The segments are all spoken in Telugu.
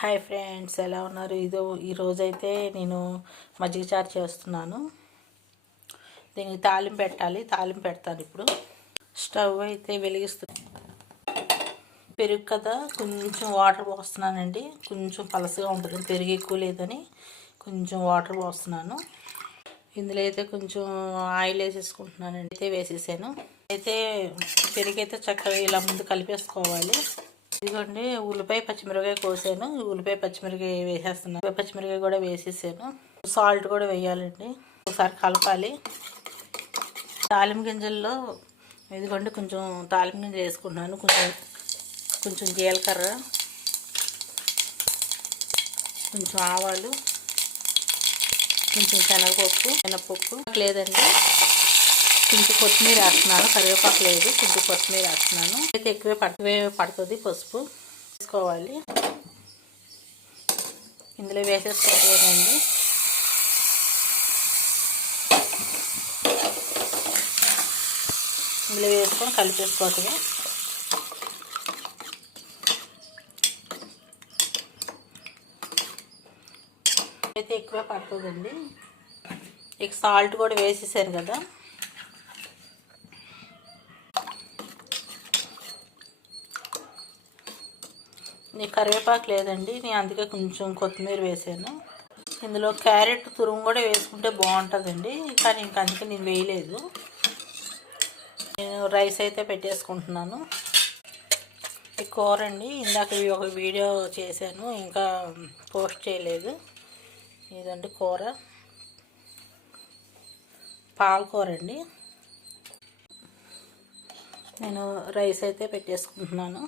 హాయ్ ఫ్రెండ్స్, ఎలా ఉన్నారు? ఈరోజైతే నేను మజ్జిగ చారు చేస్తున్నాను. దీనికి తాలింపు పెట్టాలి. తాలింపు పెడతాను. ఇప్పుడు స్టవ్ అయితే వెలిగిస్తుంది. పెరుగు కదా, కొంచెం వాటర్ పోస్తున్నానండి. కొంచెం పలసగా ఉంటుంది, పెరుగు ఎక్కువ లేదని కొంచెం వాటర్ పోస్తున్నాను. ఇందులో అయితే కొంచెం ఆయిల్ వేసేసుకుంటున్నానండి. అయితే వేసేసాను. అయితే పెరుగు అయితే చక్కగా ఇలా ముందు కలిపేసుకోవాలి. ఇదిగోండి, ఉల్లిపాయ పచ్చిమిరపకాయ కోసాను. ఉల్లిపాయ పచ్చిమిరపకాయ వేసేస్తున్నాను. పచ్చిమిరపకాయ కూడా వేసేసాను. సాల్ట్ కూడా వేయాలండి. ఒకసారి కలపాలి. తాలింపు గింజల్లో ఇదిగోండి కొంచెం తాలింపు గింజలు వేసుకుంటున్నాను. కొంచెం జీలకర్ర, కొంచెం ఆవాలు, కొంచెం శనగపప్పు లేదండి, కొంచెం కొత్తిమీర వేస్తున్నాను. కరివేపాకు లేదు, కొంచెం కొత్తిమీర వేస్తున్నాను. అయితే ఎక్కువే పడుతుంది. పసుపు వేసుకోవాలి. ఇందులో వేసేసుకోవాలండి. ఇందులో వేసుకొని కలిపేసుకోవటమే. అయితే ఎక్కువే పడుతుందండి. ఇక సాల్ట్ కూడా వేసేసాను కదా. కరివేపాకు లేదండి, నేను అందుకే కొంచెం కొత్తిమీర వేసాను. ఇందులో క్యారెట్ తురుము కూడా వేసుకుంటే బాగుంటుందండి, కానీ అందుకే నేను వేయలేదు. నేను రైస్ అయితే పెట్టేసుకుంటున్నాను. ఈ కూర అండి, ఇందాక ఒక వీడియో చేశాను, ఇంకా పోస్ట్ చేయలేదు. ఇదండి కూర, పాలకూర అండి. నేను రైస్ అయితే పెట్టేసుకుంటున్నాను.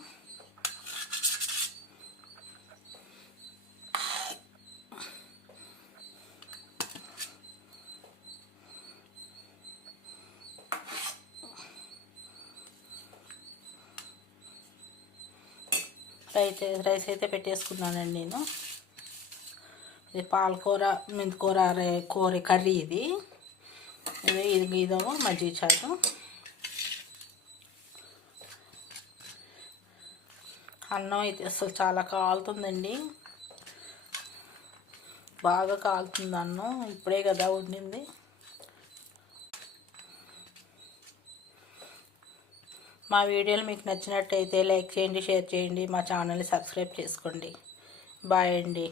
రైస్ అయితే పెట్టేసుకున్నానండి నేను. ఇది పాలకూర, మెంతికూర కూర కర్రీ. ఇదేమో మజ్జిగ చారు. అన్నం అయితే అసలు చాలా కాలుతుందండి, బాగా కాలుతుంది అన్నం. ఇప్పుడే కదా వండింది. మా వీడియోలు మీకు నచ్చినట్టయితే లైక్ చేయండి, షేర్ చేయండి, మా ఛానల్ని సబ్స్క్రైబ్ చేసుకోండి. బాయ్ అండి.